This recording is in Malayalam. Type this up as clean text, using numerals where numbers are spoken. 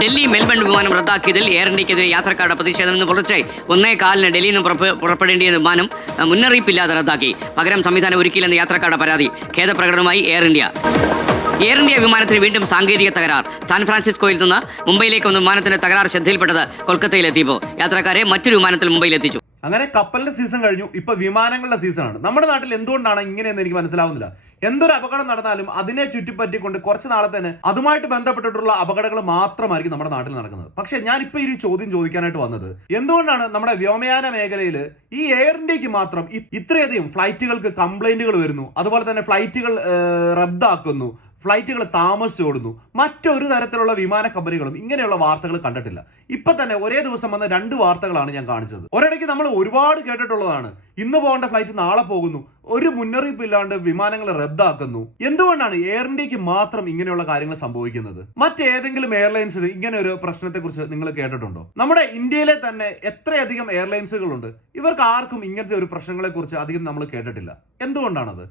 ഡൽഹി മെൽബൺ വിമാനം റദ്ദാക്കിയതിൽ എയർ ഇന്ത്യക്കെതിരെ യാത്രക്കാരുടെ പ്രതിഷേധം ഇന്ന് പുലർച്ചെ 1:15 ഡൽഹിയിൽ നിന്ന് പുറപ്പെടേണ്ടിയ വിമാനം മുന്നറിയിപ്പില്ലാതെ റദ്ദാക്കി. പകരം സംവിധാനം ഒരുക്കിയില്ലെന്ന് യാത്രക്കാരുടെ പരാതി. ഖേദപ്രകടനമായി എയർ ഇന്ത്യ. എയർ ഇന്ത്യ വിമാനത്തിന് വീണ്ടും സാങ്കേതിക തകരാർ. സാൻ ഫ്രാൻസിസ്കോയിൽ നിന്ന് മുംബൈയിലേക്ക് വന്ന വിമാനത്തിന്റെ തകരാർ ശ്രദ്ധയിൽപ്പെട്ടത് കൊൽക്കത്തയിലെത്തിയപ്പോൾ യാത്രക്കാരെ മറ്റൊരു വിമാനത്തിൽ മുംബൈയിലെത്തിച്ചു. അങ്ങനെ കപ്പലിന്റെ സീസൺ കഴിഞ്ഞു, ഇപ്പൊ വിമാനങ്ങളുടെ സീസണാണ്. നമ്മുടെ നാട്ടിൽ എന്തുകൊണ്ടാണ് ഇങ്ങനെയെന്ന് എനിക്ക് മനസ്സിലാവുന്നില്ല. എന്തൊരു അപകടം നടന്നാലും അതിനെ ചുറ്റിപ്പറ്റിക്കൊണ്ട് കുറച്ച് നാളെ തന്നെ അതുമായിട്ട് ബന്ധപ്പെട്ടിട്ടുള്ള അപകടങ്ങൾ മാത്രമായിരിക്കും നമ്മുടെ നാട്ടിൽ നടക്കുന്നത്. പക്ഷെ ഞാനിപ്പോ ഈ ചോദ്യം ചോദിക്കാനായിട്ട് വന്നത്, എന്തുകൊണ്ടാണ് നമ്മുടെ വ്യോമയാന മേഖലയിൽ ഈ എയർ ഇന്ത്യക്ക് മാത്രം ഇത്രയധികം ഫ്ലൈറ്റുകൾക്ക് കംപ്ലൈന്റുകൾ വരുന്നു, അതുപോലെ തന്നെ ഫ്ലൈറ്റുകൾ റദ്ദാക്കുന്നു, ഫ്ലൈറ്റുകൾ താമസിച്ചോടുന്നു. മറ്റൊരു തരത്തിലുള്ള വിമാന കമ്പനികളും ഇങ്ങനെയുള്ള വാർത്തകൾ കണ്ടിട്ടില്ല. ഇപ്പൊ തന്നെ ഒരേ ദിവസം വന്ന 2 വാർത്തകളാണ് ഞാൻ കാണിച്ചത്. ഒരിടയ്ക്ക് നമ്മൾ ഒരുപാട് കേട്ടിട്ടുള്ളതാണ്, ഇന്ന് പോകേണ്ട ഫ്ലൈറ്റ് നാളെ പോകുന്നു, ഒരു മുന്നറിയിപ്പ് ഇല്ലാണ്ട് വിമാനങ്ങൾ റദ്ദാക്കുന്നു. എന്തുകൊണ്ടാണ് എയർ ഇന്ത്യക്ക് മാത്രം ഇങ്ങനെയുള്ള കാര്യങ്ങൾ സംഭവിക്കുന്നത്? മറ്റേതെങ്കിലും എയർലൈൻസിന് ഇങ്ങനെ ഒരു പ്രശ്നത്തെ കുറിച്ച് നിങ്ങൾ കേട്ടിട്ടുണ്ടോ? നമ്മുടെ ഇന്ത്യയിലെ തന്നെ എത്രയധികം എയർലൈൻസുകളുണ്ട്, ഇവർക്ക് ആർക്കും ഇങ്ങനത്തെ ഒരു പ്രശ്നങ്ങളെ കുറിച്ച് അധികം നമ്മൾ കേട്ടിട്ടില്ല. എന്തുകൊണ്ടാണത്?